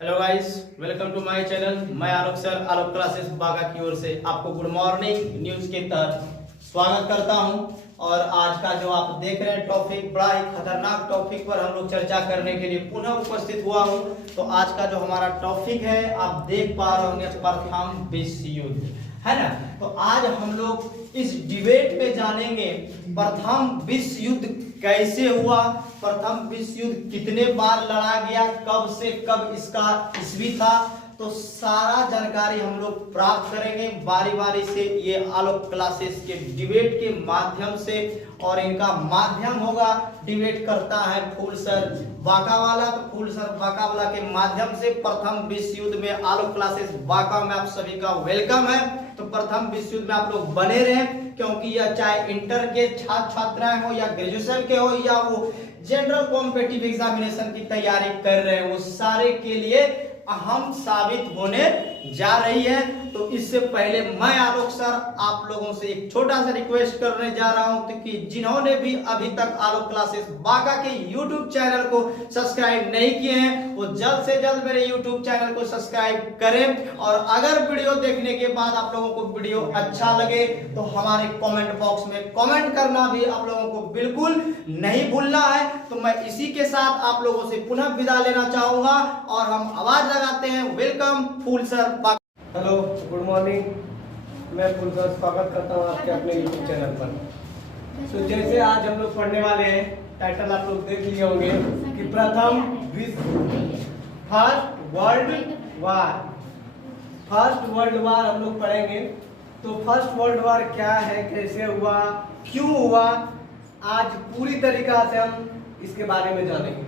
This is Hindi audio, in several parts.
Hello guys, welcome to my channel. मैं आलोक सर, आलोक क्लासेस बागा की ओर से आपको गुड मॉर्निंग न्यूज के तहत स्वागत करता हूं। और आज का जो आप देख रहे हैं टॉपिक, बड़ा ही खतरनाक टॉपिक पर हम लोग चर्चा करने के लिए पुनः उपस्थित हुआ हूं। तो आज का जो हमारा टॉपिक है, आप देख पा रहे होंगे, प्रथम विश्व युद्ध, है ना। तो आज हम लोग इस डिबेट में जानेंगे प्रथम विश्व युद्ध कैसे हुआ, प्रथम विश्व युद्ध कितने बार लड़ा गया, कब से कब इसका ईस्वी था। तो सारा जानकारी हम लोग प्राप्त करेंगे बारी बारी से ये आलोक क्लासेस के डिबेट के माध्यम से। और इनका माध्यम होगा, डिबेट करता है फूल सर बांका वाला, तो फूल सर बांका वाला के माध्यम से प्रथम विश्व युद्ध में आलोक क्लासेस बांका में आप सभी का वेलकम है। तो प्रथम विश्व युद्ध में आप लोग बने रहें, क्योंकि यह चाहे इंटर के छात्र छात्राएं हो या ग्रेजुएशन के हो या वो जनरल कॉम्पिटिटिव एग्जामिनेशन की तैयारी कर रहे हैं, वो सारे के लिए अहम साबित होने जा रही है। तो इससे पहले मैं आलोक सर आप लोगों से एक छोटा सा रिक्वेस्ट करने जा रहा हूं कि जिन्होंने भी अभी तक आलोक क्लासेस बांका के YouTube चैनल को सब्सक्राइब नहीं किए हैं, वो जल्द से जल्द मेरे YouTube चैनल को सब्सक्राइब करें। और अगर वीडियो देखने के बाद आप लोगों को वीडियो अच्छा लगे तो हमारे कमेंट बॉक्स में कमेंट करना भी आप लोगों को बिल्कुल नहीं भूलना है। तो मैं इसी के साथ आप लोगों से पुनः विदा लेना चाहूंगा और हम आवाज लगाते हैं, वेलकम फूल सर। Hello, good morning. मैं फूल सर स्वागत करता हूँ आपके अपने यूट्यूब चैनल पर। तो जैसे आज हम लोग पढ़ने वाले हैं, टाइटल आप लोग देख लिए होंगे कि प्रथम विश्व, first world war. First world war हम लोग पढ़ेंगे। तो फर्स्ट वर्ल्ड वार क्या है, कैसे हुआ, क्यों हुआ, आज पूरी तरीका से हम इसके बारे में जानेंगे।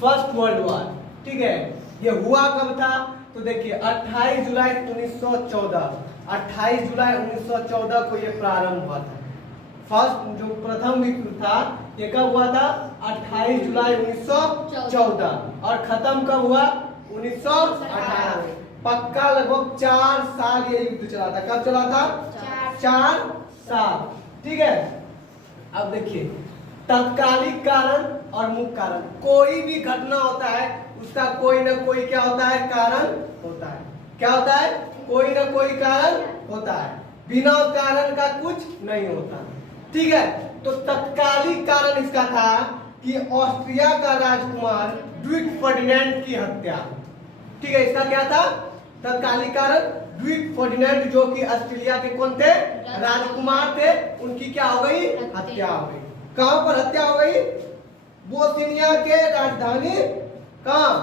फर्स्ट वर्ल्ड वार, ठीक है, ये हुआ कब था? तो देखिए 28 जुलाई 1914, 28 जुलाई 1914 को ये प्रारंभ हुआ था। फर्स्ट जो प्रथम विश्व था ये कब हुआ था? 28 जुलाई 1914। और खत्म कब हुआ? 1918। पक्का लगभग 4 साल ये युद्ध चला था। कब चला था? 4 साल, ठीक है। अब देखिए तत्कालिक कारण और मुख्य कारण, कोई भी घटना होता है उसका कोई ना कोई क्या होता है? कारण होता है। क्या होता है? कोई ना कोई कारण होता है, बिना कारण का कुछ नहीं होता, ठीक है। तो तत्कालिक कारण इसका था कि ऑस्ट्रिया का राजकुमार ड्यूक फर्डिनेंड की हत्या, ठीक है। इसका क्या था तत्कालिक कारण? ड्यूक फर्डिनेंड जो कि ऑस्ट्रेलिया के कौन थे? राजकुमार थे। उनकी क्या हो गई? हत्या हो गई। कहां पर हत्या हो गई? बोस्निया के राजधानी कहां?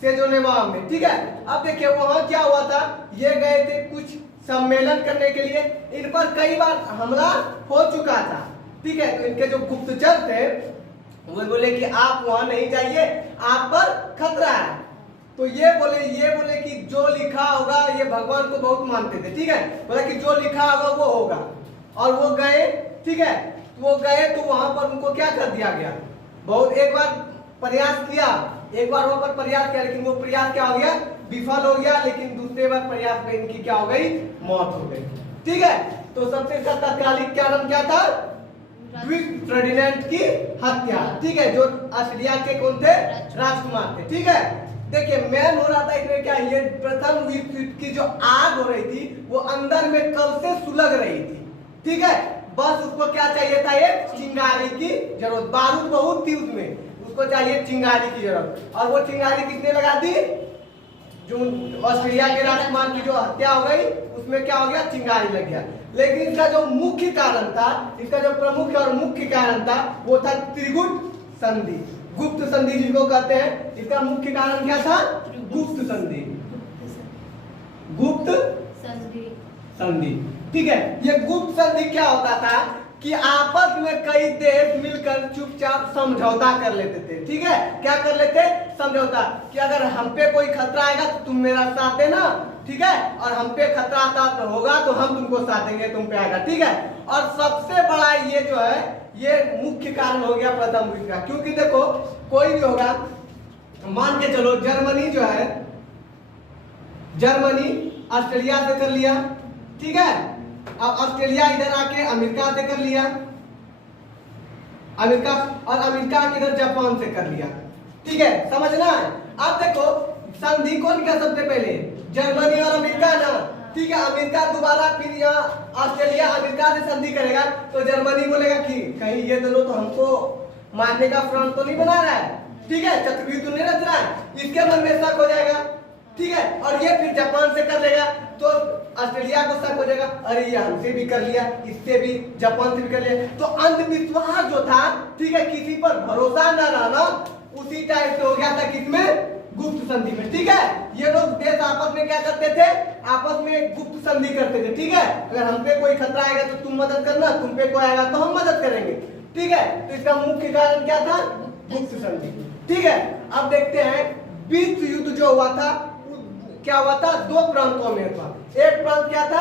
सेजोनेवा में, ठीक है। अब देखिए वहां क्या हुआ था, ये गए थे कुछ सम्मेलन करने के लिए। इन पर कई बार हमला हो चुका था, ठीक है। तो इनके जो गुप्तचर थे वो बोले कि आप वहां नहीं जाइए, आप पर खतरा है। तो ये बोले कि जो लिखा होगा, ये भगवान को बहुत मानते थे, ठीक है। बोला कि जो लिखा होगा वो होगा। और वो गए, ठीक है। वो गए तो वहां पर उनको क्या कर दिया गया? बहुत एक बार प्रयास किया, वहां पर प्रयास किया, लेकिन वो प्रयास क्या हो गया? विफल हो गया। लेकिन दूसरे बार प्रयास में इनकी क्या हो गई? मौत हो गई, ठीक है। तो सबसे तत्कालिक कारण क्या था? ड्यूक फर्डिनेंड की हत्या, ठीक है, जो ऑस्ट्रेलिया के कौन थे? राजकुमार थे, ठीक है। देखिए मैन हो रहा था इसमें क्या, ये प्रथम विश्व युद्ध की जो आग हो रही थी वो अंदर में कब से सुलग रही थी, ठीक है। बस उसको क्या चाहिए था? ये चिंगारी की जरूरत, बारूद बहुत थी उसमें, उसको चाहिए चिंगारी की जरूरत। और वो चिंगारी किसने लगा दी? जो ऑस्ट्रेलिया के राजकुमार की जो हत्या हो गई उसमें क्या हो गया? चिंगारी लग गया। लेकिन इसका जो मुख्य कारण था, इसका जो प्रमुख और मुख्य कारण था वो था त्रिगुप्त संधि, गुप्त संधि जिसको कहते हैं। इसका मुख्य कारण क्या था? गुप्त संधि, गुप्त संधि, ठीक है। ये गुप्त संधि क्या होता था कि आपस में कई देश मिलकर चुपचाप समझौता कर लेते थे, ठीक है। क्या कर लेते? समझौता, कि अगर हम पे कोई खतरा आएगा तो तुम मेरा साथ देना, ठीक है। और हम पे खतरा होगा तो हम तुमको साथ देंगे, तुम पे आएगा, ठीक है। और सबसे बड़ा ये जो है ये मुख्य कारण हो गया प्रथम विश्व का। क्योंकि देखो कोई भी होगा, मान के चलो जर्मनी जो है, जर्मनी ऑस्ट्रेलिया से कर लिया, ठीक है। अब ऑस्ट्रेलिया इधर आके अमेरिका से कर लिया, अमेरिका, और अमेरिका इधर जापान से कर लिया, ठीक है। समझना है। अब देखो संधि कौन किया सबसे पहले? जर्मनी और अमेरिका ना, ठीक है। अमेरिका दोबारा फिर यहाँ ऑस्ट्रेलिया अमेरिका से संधि करेगा तो जर्मनी बोलेगा कि कहीं ये दोनों तो हमको मारने का फ्रंट तो नहीं बना रहा है, ठीक है, चक्रव्यूह तो नहीं रच रहा है, इसके मन में शक हो जाएगा, ठीक है। और ये फिर जापान से कर लेगा तो ऑस्ट्रेलिया को शक हो जाएगा, अरे ये हमसे भी कर लिया, इससे भी, जापान से भी कर लिया। तो अंधविश्वास जो था, ठीक है, किसी पर भरोसा न रहना, उसी टाइप से हो गया था किसमें? गुप्त संधि में, ठीक है। ये लोग देश आपस में क्या करते थे? आपस में गुप्त संधि करते थे, ठीक है। अगर हम पे कोई खतरा आएगा तो तुम मदद करना, तुम पे कोई आएगा तो हम मदद करेंगे, ठीक है। तो इसका मुख्य कारण क्या था? गुप्त संधि, ठीक है। अब देखते हैं विश्व युद्ध जो हुआ था क्या हुआ था? दो प्रांतों में था। एक प्रांत क्या था?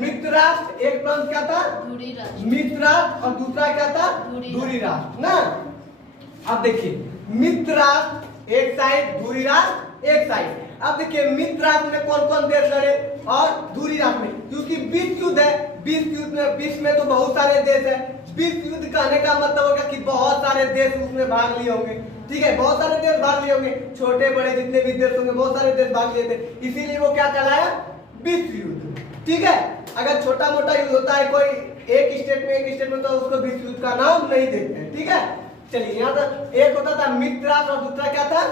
मित्र राष्ट्र। एक प्रांत क्या था? मित्र राष्ट्र। और दूसरा क्या था? दूरी राष्ट्र ना। अब देखिए मित्र राष्ट्र एक साइड, दूरी राष्ट्र एक साइड। अब देखिए मित्र राष्ट्र में कौन कौन देश लड़े और दूरी राष्ट्र में, क्योंकि विश्व युद्ध है, विश्व में तो बहुत सारे देश है। विश्व युद्ध कहने का मतलब होगा कि बहुत सारे देश उसमें भाग लिए होंगे, ठीक है, बहुत सारे देश भाग लिए होंगे, छोटे बड़े जितने भी देश होंगे बहुत सारे देश भाग लिए थे, इसीलिए वो क्या कहलाया? विश्व युद्ध, ठीक है। अगर छोटा मोटा युद्ध होता है कोई एक स्टेट में तो उसको विश्व युद्ध का नाम नहीं देते हैं, ठीक है। चलिए यहाँ तक एक होता था मित्र राष्ट्र और दूसरा क्या था?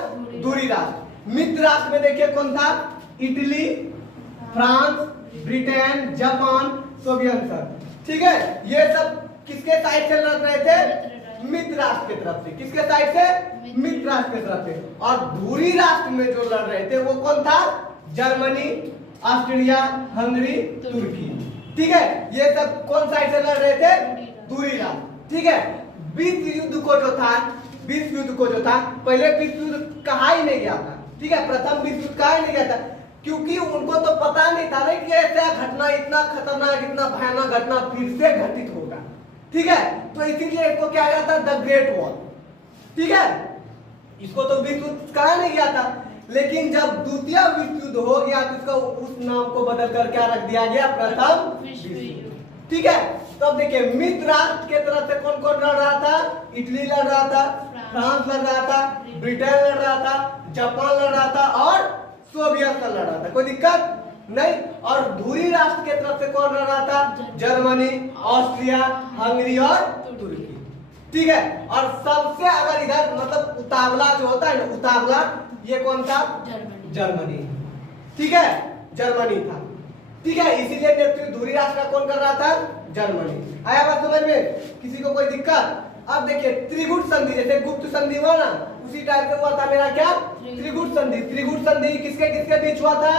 दूरी राष्ट्र। मित्र राष्ट्र में देखिए कौन था? Italy, France, Britain, Japan, Soviet संघ, ठीक है। ये सब किसके साइड से लड़ रहे थे? मित्र राष्ट्र की तरफ से। किसके साइड से? मित्र राष्ट्र की तरफ से। और दूरी राष्ट्र में जो लड़ रहे थे वो कौन था? जर्मनी, ऑस्ट्रिया, हंगरी, तुर्की, ठीक है। ये सब कौन साइड से लड़ रहे थे? दूरी राष्ट्र, ठीक है। विश्व युद्ध को जो था, पहले विश्व युद्ध कहा ही नहीं गया था, ठीक है। प्रथम विश्व युद्ध कहा ही नहीं गया था क्योंकि उनको तो पता नहीं था ना कि ऐसा घटना, इतना खतरनाक, इतना भयानक घटना फिर से घटित होगा, ठीक है। तो इसीलिए इसको क्या गया था? द ग्रेट वॉर, ठीक है। इसको तो विश्व युद्ध कहा नहीं गया था, लेकिन जब द्वितीय विश्व युद्ध हो गया तो इसका उस नाम को बदल कर क्या रख दिया गया? प्रथम विश्व युद्ध, ठीक है। तब देखिए मित्र राष्ट्र के तरफ से कौन कौन लड़ रहा था? इटली लड़ रहा था, फ्रांस लड़ रहा था, ब्रिटेन लड़ रहा था, जापान लड़ रहा था और सोवियत लड़ रहा था। कोई दिक्कत नहीं। और दूरी राष्ट्र के तरफ से कौन लड़ रहा था? जर्मनी, ऑस्ट्रिया, हंगरी और तुर्की, ठीक है। और सबसे अगर इधर मतलब उतावला जो होता है ना, उतावला, ये कौन था? जर्मनी, ठीक है, जर्मनी था, ठीक है। इसीलिए नेतृत्व दूरी राष्ट्र का कौन कर रहा था? जर्मनी। आया बात समझ में? किसी को कोई दिक्कत? अब देखिए त्रिगुट संधि, जैसे गुप्त संधि हुआ ना, उसी टाइप से हुआ था मेरा क्या? त्रिगुट संधि। त्रिगुट संधि किसके किसके बीच हुआ था?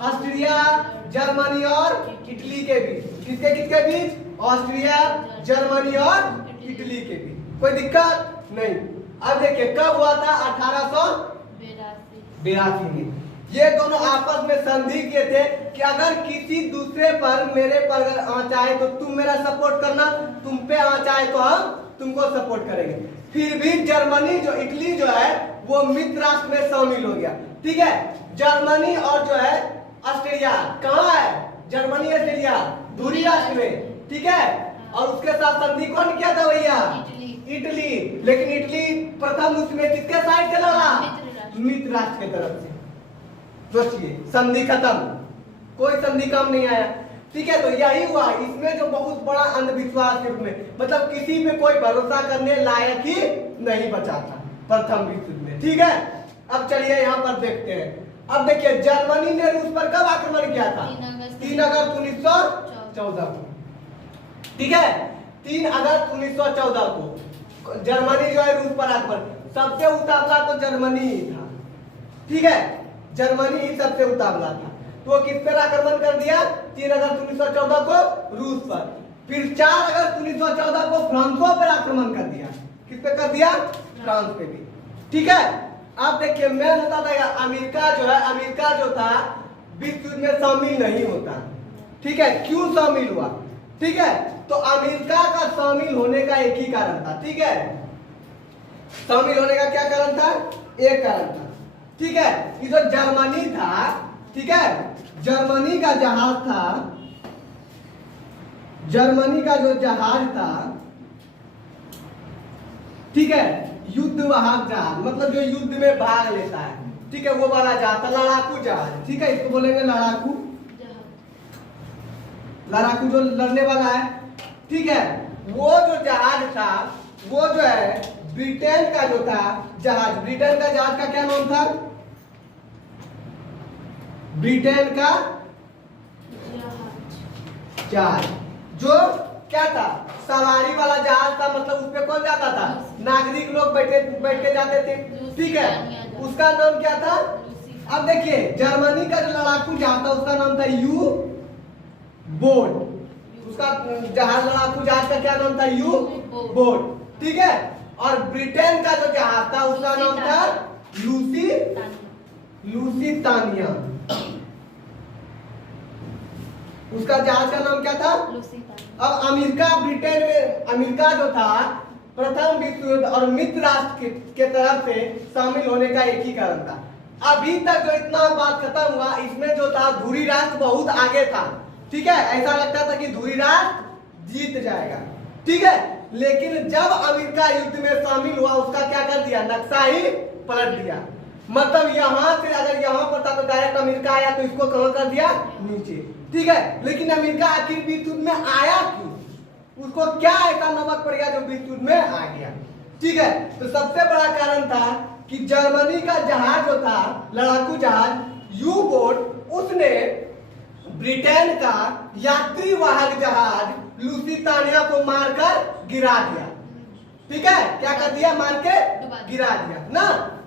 ऑस्ट्रिया, जर्मनी और इटली के बीच। किसके किसके बीच? ऑस्ट्रिया, जर्मनी और इटली के बीच। कोई दिक्कत नहीं। अब देखिए कब हुआ था? 1882 में। ये दोनों आपस में संधि किए थे कि अगर किसी दूसरे पर, मेरे पर अगर आँच आए तो तुम मेरा सपोर्ट करना, तुम पे आँच आए तो हम तुमको सपोर्ट करेंगे। फिर भी जर्मनी जो, इटली जो है वो मित्र राष्ट्र में शामिल हो गया, ठीक है। जर्मनी और जो है ऑस्ट्रेलिया कहाँ है? जर्मनी ऑस्ट्रेलिया दूरी राष्ट्र में, ठीक है। और उसके साथ संधि कौन किया था भैया? इटली। लेकिन इटली प्रथम उसमें किसके साइड से लड़ा? मित्र राष्ट्र की तरफ से। सोचिए संधि खत्म, कोई संधि काम नहीं आया, ठीक है। तो यही हुआ, इसमें जो बहुत बड़ा अंधविश्वास के रूप में, मतलब किसी पे कोई भरोसा करने लायक ही नहीं बचा था प्रथम विश्व युद्ध में, ठीक है। अब चलिए यहाँ पर देखते हैं। अब देखिए जर्मनी ने रूस पर कब आक्रमण किया था? 3 अगस्त 1914 को, ठीक है। 3 अगस्त 1914 को जर्मनी जो है रूस पर आक्रमण, सबसे उतावला तो जर्मनी ही था, ठीक है। जर्मनी ही सबसे उतावला था। तो किस पर आक्रमण कर दिया? 3 अगस्त 1914 को रूस पर। फिर 4 अगस्त 1914 को फ्रांसो पर आक्रमण कर दिया। किस पे कर दिया? फ्रांस पे भी, ठीक है। आप देखिए मैं बता देगा, अमेरिका जो है, अमेरिका जो था विश्व युद्ध में शामिल नहीं होता, ठीक है। क्यों शामिल हुआ? ठीक है। तो अमेरिका का शामिल होने का एक ही कारण था, ठीक है। शामिल होने का क्या कारण था? एक कारण था, ठीक है। ये जो जर्मनी था, ठीक है, जर्मनी का जहाज था, जर्मनी का जो जहाज था, ठीक है, युद्ध वाहक जहाज, मतलब जो युद्ध में भाग लेता है, ठीक है, वो वाला जहाज था लड़ाकू जहाज, ठीक है, इसको बोलेंगे लड़ाकू, लड़ाकू जो लड़ने वाला है, ठीक है। वो जो जहाज था वो जो है ब्रिटेन का जो था जहाज, ब्रिटेन का जहाज का क्या नाम था? ब्रिटेन का जहाज, जो क्या था? सवारी वाला जहाज था, मतलब उसपे कौन जाता था? नागरिक लोग बैठ के जाते थे, ठीक है। उसका नाम क्या था? अब देखिए जर्मनी का जो लड़ाकू जहाज था उसका नाम था यू बोट, उसका जहाज लड़ाकू जहाज का क्या नाम था? यू बोट, ठीक है। और ब्रिटेन का जो जहाज था उसका नाम था लुसितानिया, उसका जहाज का नाम क्या था? अब अमेरिका ब्रिटेन में, अमेरिका जो था प्रथम विश्व युद्ध और मित्र राष्ट्र के तरफ से शामिल होने का एक ही कारण था। अभी तक जो इतना बात खत्म हुआ, इसमें जो था धुरी राष्ट्र बहुत आगे था, ठीक है। ऐसा लगता था कि धुरी राष्ट्र जीत जाएगा, ठीक है। लेकिन जब अमेरिका युद्ध में शामिल हुआ उसका क्या कर दिया? नक्शा ही पलट दिया। मतलब यहाँ से अगर यहाँ पर था तो डायरेक्ट अमेरिका आया, तो इसको कहाँ कर दिया? नीचे, ठीक है। लेकिन अमेरिका आखिर विश्व युद्ध में आया क्यों? उसको क्या ऐसा नमक पड़ गया जो विश्व युद्ध में आ गया, ठीक है। तो सबसे बड़ा कारण था कि जर्मनी का जहाज जो था लड़ाकू जहाज यू बोट, उसने ब्रिटेन का यात्री वाहक जहाज लुसितानिया को मारकर गिरा दिया, ठीक है। क्या कर दिया? मार के गिरा दिया ना,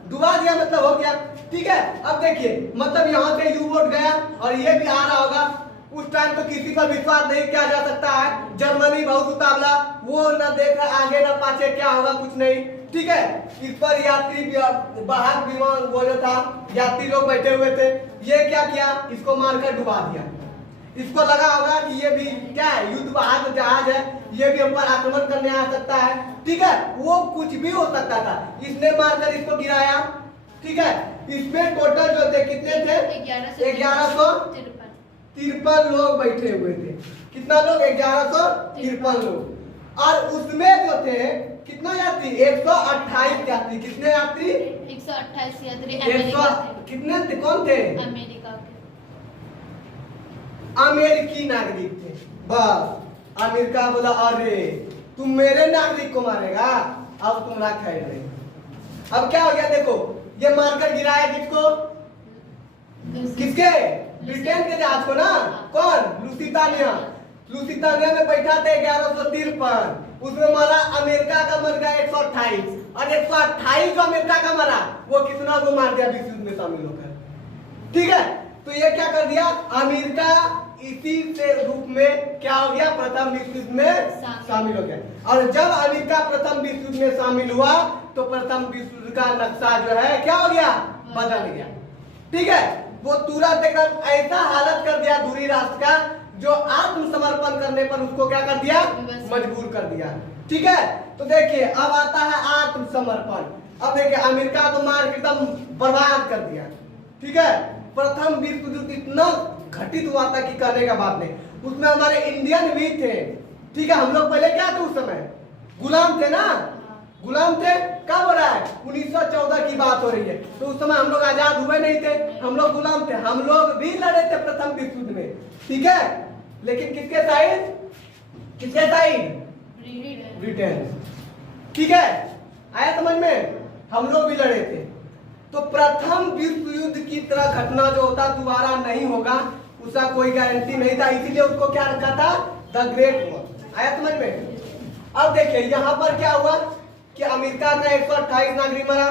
डुबा दिया, मतलब हो गया, ठीक है। अब देखिए मतलब यहाँ से यू बोट गया और ये भी आ रहा होगा। उस टाइम तो किसी पर विश्वास नहीं किया जा सकता है, जर्मनी बहुत उतावला, वो न देख रहा आगे न पाछे क्या होगा, कुछ नहीं, ठीक है। इस पर यात्री वाहक विमान वो जो था, यात्री लोग बैठे हुए थे, ये क्या किया? इसको मारकर डुबा दिया। इसको लगा होगा कि ये भी क्या है? युद्ध वाहक जहाज है, ये भी हम पर आक्रमण करने आ सकता है, ठीक है। वो कुछ भी हो सकता था, इसने मारकर इसको गिराया, ठीक है। इसमें टोटल जो थे कितने थे? 1153 लोग बैठे हुए थे। कितना लोग? 1153 लोग। और उसमें जो थे कितना यात्री? 128 यात्री। कितने यात्री? 128 यात्री कितने थे? कौन थे? अमेरिका के, अमेरिकी नागरिक थे। बस अमेरिका बोला अरे तुम मेरे नागरिक को मारेगा, अब तुम्हारा खैर नहीं। अब क्या हो गया? देखो ये मारकर गिराया किसको? किसके? ब्रिटेन के जहाज को ना। कौन? लुसितानिया। लुसितानिया में बैठा था 1153, उसमें मारा अमेरिका का मर गया 128, और 128 जो अमेरिका का मरा वो कितना को मार दिया विश्व युद्ध में शामिल होकर, ठीक है। तो ये क्या कर दिया? अमेरिका इसी से रूप में क्या हो गया? प्रथम विश्व युद्ध में शामिल हो गया। और जब अमेरिका प्रथम विश्व युद्ध में शामिल हुआ तो प्रथम विश्व युद्ध का नक्शा जो है क्या हो गया? बदल गया, ठीक है। वो तुरंत एकदम ऐसा हालत कर दिया धुरी राष्ट्र का, जो आत्मसमर्पण करने पर उसको क्या कर दिया? मजबूर कर दिया, ठीक है। तो देखिए अब आता है आत्मसमर्पण। अब देखिए अमेरिका को मार के एकदम बर्बाद कर दिया, ठीक है। प्रथम विश्व युद्ध इतना घटित हुआ था कि कहने का बात नहीं। उसमें हमारे इंडियन भी थे, ठीक है। हम लोग पहले क्या थे? उस समय गुलाम थे ना, गुलाम थे। कब हो रहा है? 1914 की बात हो रही है। तो उस समय हम लोग आजाद हुए नहीं थे, हम लोग गुलाम थे। हम लोग भी लड़े थे प्रथम विश्व युद्ध में, ठीक है। लेकिन किसके साइड? किसके साइड? ब्रिटेन, ठीक है। आया समझ में? हम लोग भी लड़े थे। तो प्रथम विश्व युद्ध की तरह घटना जो होता दोबारा नहीं होगा, उसका कोई गारंटी नहीं था, इसीलिए उसको क्या रखा था? The great war. आया समझ में? अब देखिए यहाँ पर क्या हुआ कि अमेरिका का 128 नागरिक मरा,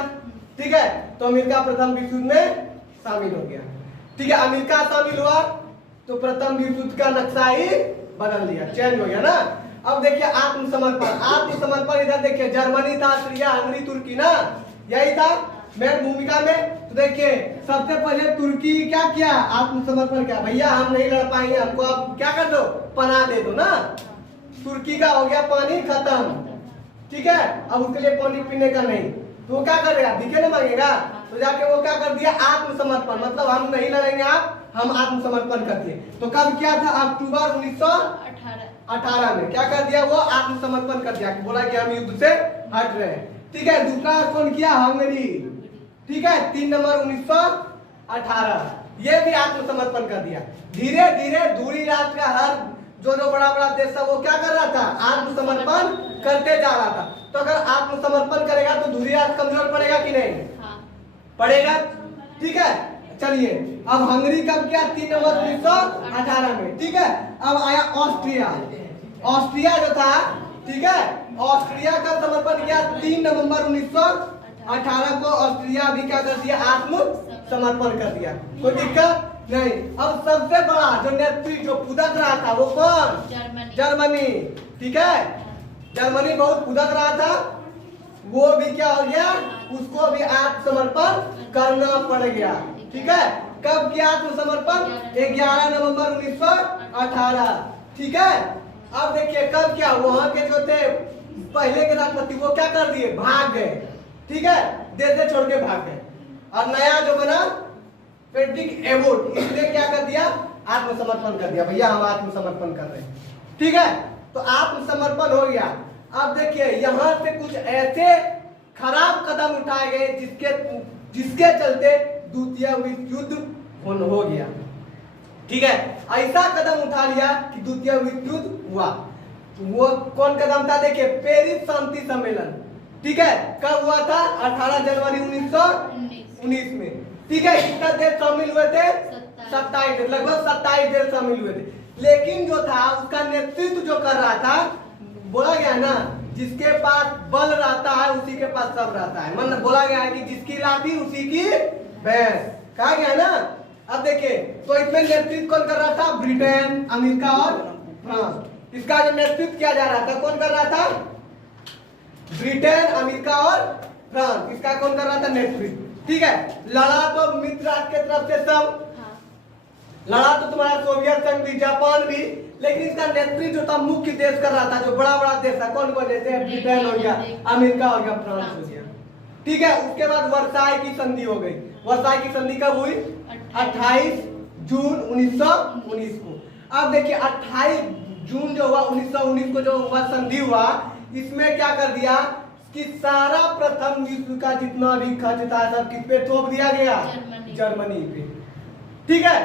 ठीक है। तो अमेरिका प्रथम विश्व युद्ध में शामिल हो गया, ठीक है। अमेरिका शामिल हुआ तो प्रथम विश्व युद्ध का नक्शा ही बदल दिया, चेंज हो गया ना। अब देखिए आत्मसमर्पण। आत्मसमर्पण इधर देखिए जर्मनी था, ऑस्ट्रिया, हंगरी, तुर्की ना, यही था मेन भूमिका में। तो देखिए सबसे पहले तुर्की क्या किया? आत्मसमर्पण किया। भैया हम नहीं लड़ पाएंगे, हमको अब क्या कर दो? पनाह दे दो ना। तुर्की का हो गया पानी खत्म, ठीक है। अब उसके लिए पानी पीने का नहीं, तो वो क्या करेगा? भिखे न मांगेगा। तो जाके वो क्या कर दिया? आत्मसमर्पण, मतलब हम नहीं लड़ेंगे, आप हम आत्मसमर्पण कर दिए। तो कब किया था? अक्टूबर 1918 में क्या कर दिया? वो आत्मसमर्पण कर दिया, बोला कि हम युद्ध से हट रहे हैं, ठीक है। दूसरा कौन किया? हंगरी। ठीक है। 3 नवंबर 1918 ये भी आत्मसमर्पण कर दिया। धीरे धीरे दूरी राष्ट्र का हर जो बड़ा बड़ा देश था वो क्या कर रहा था, आत्मसमर्पण करते जा रहा था। तो अगर आत्मसमर्पण करेगा तो दूरी राष्ट्र कमजोर पड़ेगा कि नहीं, पड़ेगा। ठीक है, चलिए अब हंगरी कब किया, 3 नवंबर 1918 में। ठीक है, अब आया ऑस्ट्रिया। ऑस्ट्रिया जो था, ठीक है, ऑस्ट्रिया का समर्पण किया 3 नवंबर 1918 को। ऑस्ट्रिया भी क्या कर दिया, आत्मसमर्पण कर दिया। कोई दिक्कत नहीं। अब सबसे बड़ा जो नेतृत्व जो पुदक रहा था वो कौन, जर्मनी। ठीक है, जर्मनी बहुत पुदक रहा था, वो भी क्या हो गया, उसको भी आत्मसमर्पण करना पड़ गया। ठीक है, कब किया आत्मसमर्पण, 11 नवंबर 1918। ठीक है, अब देखिए कब क्या, वहां के जो थे पहले के राष्ट्रपति वो क्या कर दिए, भाग गए। ठीक है, देश छोड़ के भाग गए। और नया जो बना फ्रेडरिक एबोट, इसने क्या कर दिया, आत्मसमर्पण कर दिया। भैया हम आत्मसमर्पण कर रहे हैं। ठीक है, तो आत्मसमर्पण हो गया। अब देखिए यहाँ से कुछ ऐसे खराब कदम उठाए गए जिसके चलते द्वितीय विश्व युद्ध हो गया। ठीक है, ऐसा कदम उठा लिया कि द्वितीय विश्व युद्ध हुआ। वो कौन कदम था, देखिए पेरिस शांति सम्मेलन। ठीक है, कब हुआ था, 18 जनवरी 1919 में। ठीक है, कितना देश शामिल हुए थे, 27 देश, लगभग 27 देश शामिल हुए थे। लेकिन जो था उसका नेतृत्व जो कर रहा था, बोला गया ना जिसके पास बल रहता है उसी के पास सब रहता है। मतलब बोला गया है कि जिसकी लाठी उसी की भैंस, कहा गया ना। अब देखिए तो इसमें नेतृत्व कौन कर रहा था, ब्रिटेन, अमेरिका और फ्रांस। इसका जो नेतृत्व किया जा रहा था, कौन कर रहा था, ब्रिटेन, अमेरिका और फ्रांस। इसका कौन कर रहा था, नेतृत्व। ठीक है, लड़ा तो मित्र राष्ट्र के तरफ से सब, लड़ा तो तुम्हारा सोवियत संघ भी, जापान भी, लेकिन इसका नेतृत्व जो था मुख्य देश कर रहा था, जो बड़ा बड़ा देश था। कौन कौन, जैसे ब्रिटेन हो गया, अमेरिका हो गया, फ्रांस हो गया। ठीक है, उसके बाद वर्साई की संधि हो गई। वर्साई की संधि कब हुई, 28 जून 1919 को। अब देखिए 28 जून जो हुआ 1919 को जो हुआ संधि हुआ, इसमें क्या कर दिया कि सारा प्रथम विश्व का जितना भी खर्च था सब किस पे थोप दिया गया, जर्मनी पे। ठीक है,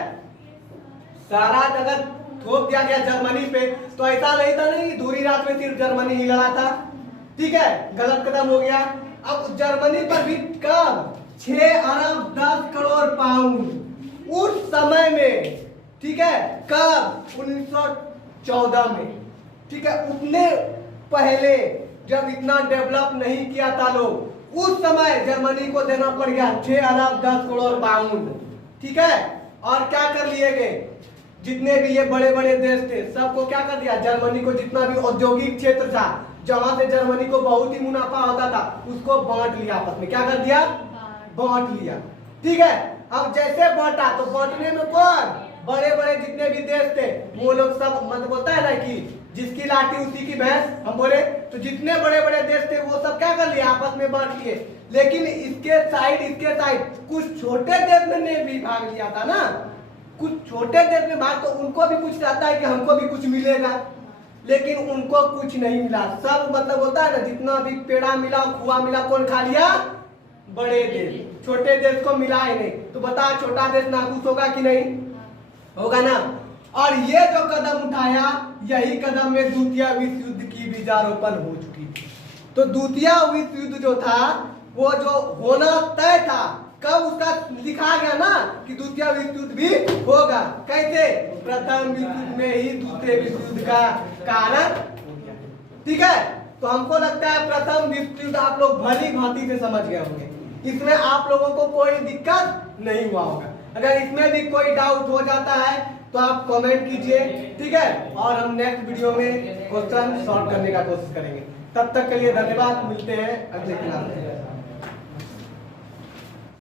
सारा जगह थोप दिया गया जर्मनी पे। तो ऐसा नहीं था नहीं कि दूरी रात में सिर्फ जर्मनी ही लड़ा था। ठीक है, गलत कदम हो गया। अब जर्मनी पर भी कब, 6 अरब 10 करोड़ पाउंड उस समय में। ठीक है, कब, 1914 में। ठीक है, उतने पहले जब इतना डेवलप नहीं किया था लोग, उस समय जर्मनी को देना पड़ गया 6 अरब 10 करोड़ पाउंड। ठीक है, और क्या कर लिए गए, जितने भी ये बड़े बड़े देश थे सबको क्या कर दिया, जर्मनी को जितना भी औद्योगिक क्षेत्र था जहां से जर्मनी को बहुत ही मुनाफा होता था उसको बांट लिया आपस में। क्या कर दिया, बांट लिया। ठीक है, अब जैसे बांटा तो बांटने में कौन, बड़े बड़े जितने भी देश थे वो लोग सब, मतलब होता है ना कि जिसकी लाठी उसी की भैंस, हम बोले तो जितने बड़े बड़े देश थे वो सब क्या कर लिए, आपस में बांट लिए। लेकिन इसके साइड कुछ छोटे देश ने भी भाग लिया था ना, कुछ छोटे देश में भाग, तो उनको भी कुछ रहता है कि हमको भी कुछ मिलेगा, लेकिन उनको कुछ नहीं मिला। सब मतलब होता है ना, जितना भी पेड़ा मिला खुआ मिला, कौन खा लिया, बड़े देश, छोटे देश को मिला ही नहीं। तो बता छोटा देश नाखुश होगा कि नहीं, होगा ना। और ये जो कदम उठाया, यही कदम में द्वितीय विश्व युद्ध की बीजारोपण हो चुकी थी। तो द्वितीय विश्व युद्ध जो था वो जो होना तय था, कब उसका लिखा गया ना कि द्वितीय विश्व युद्ध भी होगा। कैसे, प्रथम विश्व युद्ध में ही दूसरे विश्व युद्ध का कारण हो गया। ठीक है, तो हमको लगता है प्रथम विश्व युद्ध आप लोग भली भांति से समझ गए होंगे, इसमें आप लोगों को कोई दिक्कत नहीं हुआ होगा। अगर इसमें भी कोई डाउट हो जाता है तो आप कमेंट कीजिए। ठीक है, और हम नेक्स्ट वीडियो में क्वेश्चन सॉल्व करने का कोशिश करेंगे। तब तक के लिए धन्यवाद, मिलते हैं अगले क्लास में।